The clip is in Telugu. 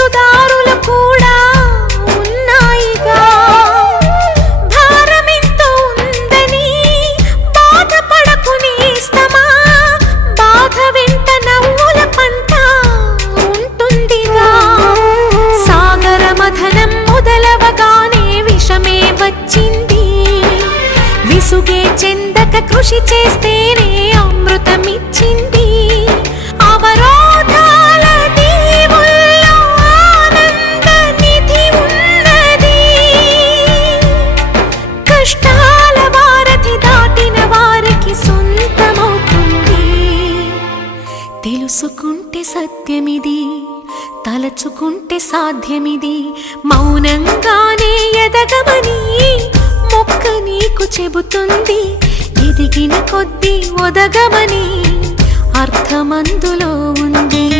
మద్దతుదారులు కూడా ఉన్నాయిగా భారమెంతో ఉందని బాధపడకు నీస్తమా బాధ వెంట నవ్వుల పంట ఉంటుందిగా సాగర మథనం మొదలవగానే విషమే వచ్చింది విసుగే చెందక కృషి చేస్తేనే అమృతమిచ్చింది అవరా తెలుసుకుంటే సత్యమిది తలచుకుంటే సాధ్యమిది మౌనంగానే ఎదగమని మొక్క నీకు చెబుతుంది ఎదిగిన కొద్దీ ఒదగమని అర్థమందులో ఉంది